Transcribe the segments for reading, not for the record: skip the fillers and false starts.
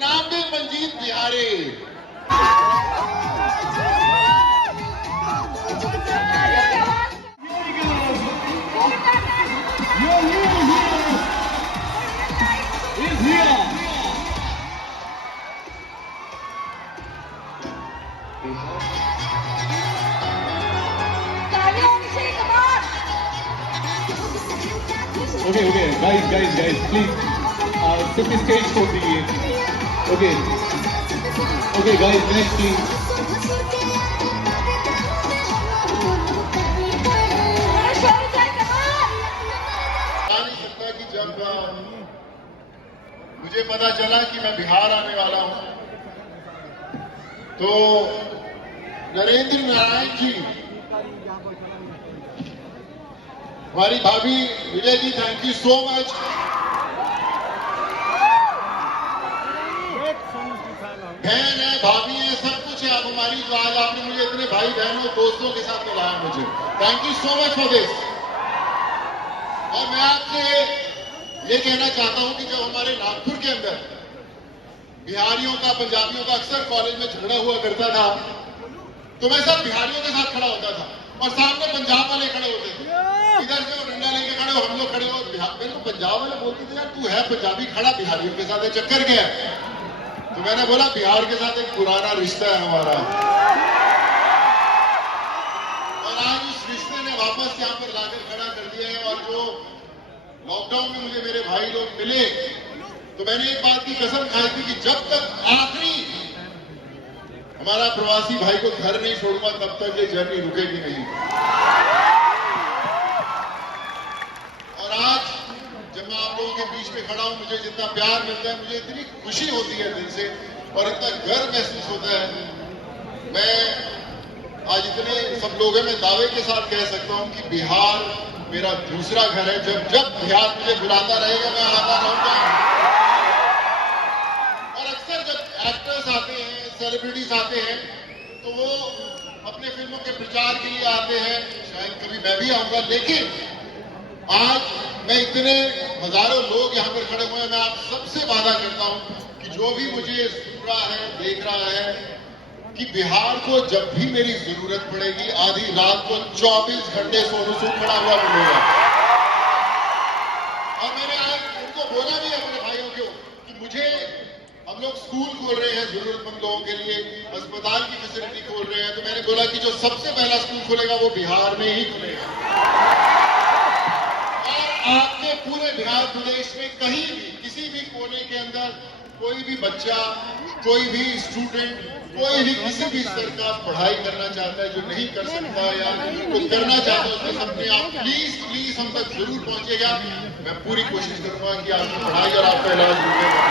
नाम भी Manjeet Bihari. Okay, guys, please set the stage for the. Okay, guys, next please. सकता कि जब मुझे पता चला कि मैं बिहार आने वाला हूं, तो नरेंद्र नारायण जी, हमारी भाभी Vijay ji, thank you so much. बहन है, भाभी है, सब कुछ है आप हमारी, जो आज आपने मुझे इतने भाई बहनों दोस्तों के साथ मिलाया मुझे, thank you so much for this. और मैं आपसे ये कहना चाहता हूं कि जब हमारे नागपुर के अंदर बिहारियों का, पंजाबियों का अक्सर कॉलेज में झगड़ा हुआ करता था, तो मैं सब बिहारियों के साथ खड़ा होता था और सामने पंजाब वाले खड़े होते थे। इधर से वो डंडा लेके खड़े हो, हम लोग खड़े हो, मेरे को पंजाब वाले बोलते थे यार तू है पंजाबी, खड़ा बिहारियों के साथ है, चक्कर क्या है? तो मैंने बोला बिहार के साथ एक पुराना रिश्ता है हमारा, और आज उस रिश्ते ने वापस यहाँ पर लाकर खड़ा कर दिया है। और जो लॉकडाउन में मुझे मेरे भाई लोग मिले, तो मैंने एक बात की कसम खाई थी कि जब तक आखिरी हमारा प्रवासी भाई को घर नहीं छोड़ूंगा, तब तक ये जर्नी रुकेगी नहीं। और आज जब मैं आप लोगों के बीच में खड़ा हूं, मुझे जितना प्यार मिलता है, मुझे इतनी खुशी होती है दिल से और इतना गर्व महसूस होता है। मैं आज इतने सब लोग हैं, मैं दावे के साथ कह सकता हूं कि बिहार मेरा दूसरा घर है। जब जब बिहार मुझे बुलाता रहेगा मैं आता रहूंगा। और अक्सर जब एक्टर्स आते हैं, सेलिब्रिटीज आते हैं, तो वो अपने फिल्मों के प्रचार के लिए आते हैं, शायद कभी मैं भी आऊंगा, लेकिन आज मैं इतने हजारों लोग यहाँ पर खड़े हुए हैं, मैं आप सबसे वादा करता हूं कि जो भी मुझे सुन रहा है, देख रहा है, कि बिहार को जब भी मेरी जरूरत पड़ेगी, आधी रात को 24 घंटे सोनू सूद खड़ा हुआ मिलेगा। और मैंने आज उनको बोला भी अपने भाइयों को कि मुझे, हम लोग स्कूल खोल रहे हैं जरूरतमंद लोगों के लिए, अस्पताल की फैसिलिटी खोल रहे हैं, तो मैंने बोला कि जो सबसे पहला स्कूल खुलेगा वो बिहार में ही खुलेगा। और आपके पूरे बिहार प्रदेश में कहीं भी, किसी भी कोने के अंदर कोई भी बच्चा, कोई भी स्टूडेंट, कोई भी किसी भी स्तर का पढ़ाई करना चाहता है, जो नहीं कर सकता या कुछ करना चाहता है, उसके सपने आप प्लीज हम तक जरूर पहुंचेगा। मैं पूरी कोशिश करूंगा कि आपकी पढ़ाई और आपका इलाज मिलेगा।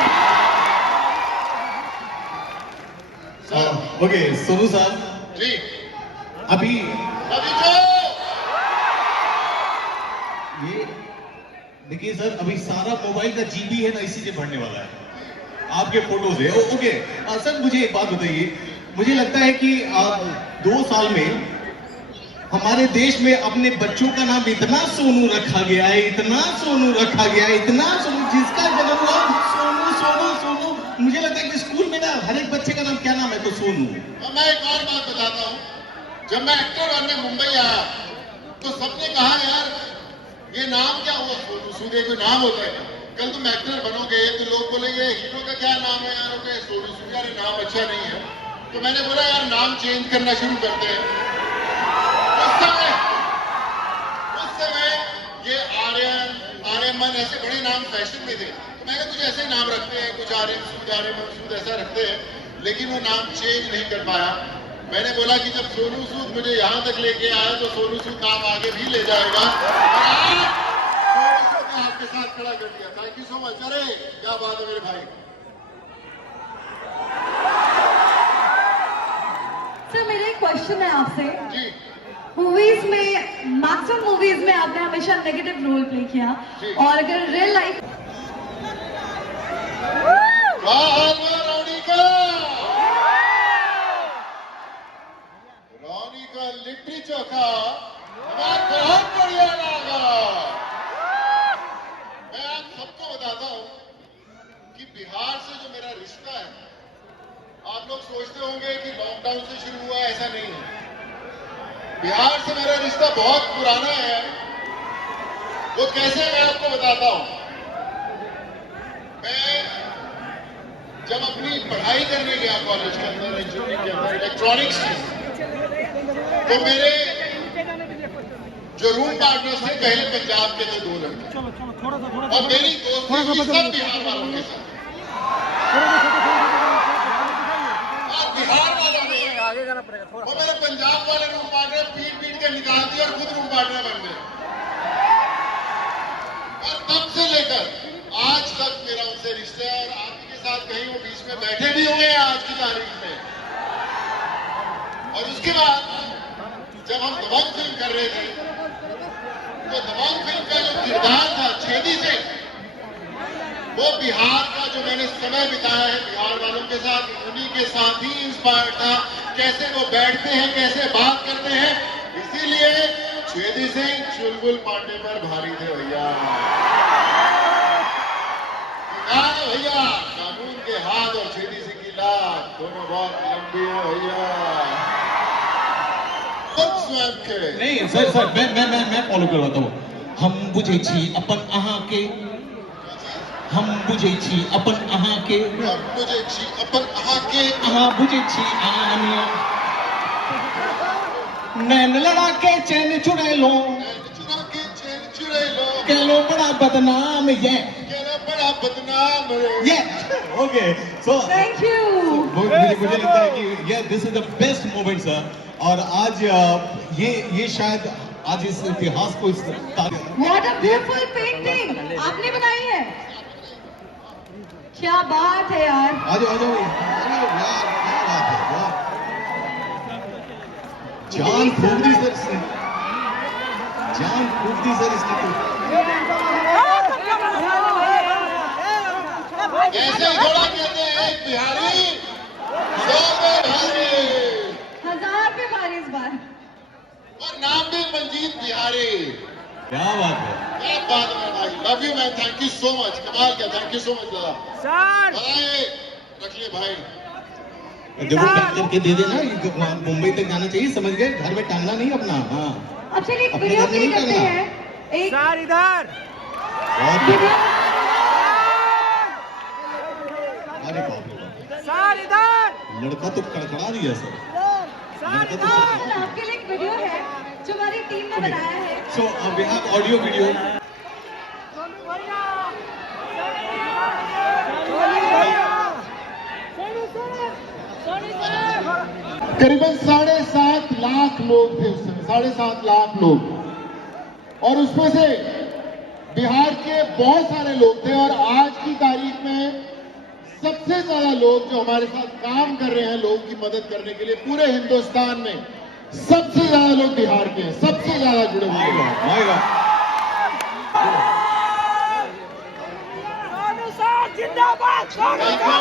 ओके सोनू साहब जी, अभी जो ये देखिए सर, अभी सारा मोबाइल का जीबी है ना, इसी से भरने वाला है, आपके फोटोज है। ओके सर, मुझे एक बात बताइए, मुझे लगता है कि 2 साल में हमारे देश में अपने बच्चों का नाम इतना सोनू रखा गया है, इतना सोनू रखा गया है, इतना सोनू, जिसका जन्म हुआ सोनू सोनू सोनू। मुझे लगता है कि स्कूल में ना हर एक बच्चे का नाम क्या नाम है, तो सोनू। मैं एक और बात बताता हूँ, जब मैं एक्टर बनने मुंबई आया तो सबने कहा यार ये नाम क्या हुआ, सोनू सूद कोई नाम होता है, कल तुम एक्टर बनोगे तो लोग बोलेंगे हीरो का क्या नाम है यार, सोनू सूद, यार नाम अच्छा नहीं है। तो मैंने बोला यार नाम चेंज करना शुरू करते हैं। उस समय ये आर्यमन ऐसे बड़े नाम फैशन में थे, तो मैंने कुछ ऐसे नाम रखते हैं, कुछ आर्यमन सूद ऐसा रखते हैं, लेकिन वो नाम चेंज नहीं कर पाया। मैंने बोला कि जब सोनू सूद मुझे यहाँ तक लेके आया तो सोनू सूद नाम आगे भी ले जाएगा, और आज सोनू सूद ने आपके साथ खड़ा कर दिया। Thank you so much. अरे क्या बात है मेरे भाई। सर मेरा एक क्वेश्चन है आपसे जी, मूवीज में, मैक्सिमम मूवीज में आपने हमेशा नेगेटिव रोल प्ले किया, और अगर रियल लाइफ रोनी का लिट्टी चोखा बहुत बढ़िया लगा। मैं आप सबको बताता हूं कि बिहार से जो मेरा रिश्ता है। आप लोग सोचते होंगे कि लॉकडाउन से शुरू हुआ, ऐसा नहीं है। बिहार से मेरा रिश्ता बहुत पुराना है। वो कैसे, मैं आपको बताता हूं। मैं जब अपनी पढ़ाई करने गया कॉलेज के अंदर, इंजीनियरिंग के अंदर, इलेक्ट्रॉनिक्स की, तो मेरे जो रूम पार्टनर्स थे पहले पंजाब के थे 2 लड़के, और मेरी दोस्ती थी सब बिहार वालों के साथ। और बिहार वालों ने वो मेरे पंजाब वाले रूम पार्टनर पीट के निकाल दिए और खुद रूम पार्टनर बन गए। और तब से लेकर आज तक मेरा उनसे रिश्ता है, और आपके साथ कहीं वो बीच में बैठे भी हुए हैं आज की तारीख में। और उसके बाद जब हम दबंग फिल्म कर रहे थे, तो दबंग फिल्म का जो किरदार था छेदी सिंह, वो बिहार का जो मैंने समय बिताया है बिहार वालों के साथ, उन्हीं के साथ ही इंस्पायर था। कैसे वो बैठते हैं, कैसे बात करते हैं, इसीलिए छेदी सिंह चुलबुल पांडे पर भारी थे भैया। भैया कानून के हाथ और छेदी सिंह की लात दोनों बहुत लंबी है भैया। स्वयं के नहीं सर मैं फॉलो करवाता हूँ। हम बुझे छी अपन अहाँ के, हम बुझे छी अपन अहाँ के, हम बुझे छी अपन अहाँ के, अहाँ बुझे छी आनिया, नैन लड़ा के चैन चुड़ै लो, चुरा के चैन चुरा लो, कह लो बड़ा बदनाम ये, बड़ा बदनाम ये ओके। So thank you. मुझे लगता है कि ये this is the best moment sir. और आज ये शायद आज इस इतिहास को इस What a beautiful painting आपने बनाई है, क्या बात है यार। आ जाओ यार, क्या बात है, वाह। जान फूक दी सर इसने, जान फूक दी सर इसने तो। ऐसे ही थोड़ा कहते हैं एक बिहारी 100 पे भारी, 1000 पे भारी इस बार। और नाम भी मंजीत बिहारी। क्या बात है, क्या बात है भाई, love you man, thank you so much, कमाल क्या, थैंक यू सो मच दादा। बनाए रखिए भाई। देखो टांग करके दे देना, मुंबई तक जाना चाहिए, समझ गए, घर में टांगना नहीं अपना। हाँ अब चलिए एक अपने वीडियो घर में प्ले नहीं करते करना। हैं, एक सर इधर बहुत वीडियो। अरे बाप रे बाप, सर इधर लड़का तो कड़कड़ा दिया सर, सर लड़का तो इधर सर, आपके लिए एक वीडियो है जो हमारी टीम ने बनाया है। So we have audio video. करीबन 7.5 लाख लोग थे उस समय, 7.5 लाख लोग, और उसमें से बिहार के बहुत सारे लोग थे। और आज की तारीख में सबसे ज्यादा लोग जो हमारे साथ काम कर रहे हैं लोगों की मदद करने के लिए पूरे हिंदुस्तान में, सबसे ज्यादा लोग बिहार के हैं, सबसे ज्यादा जुड़े हुए हैं। आएगा सोनू सर जिंदाबाद, सोनू सर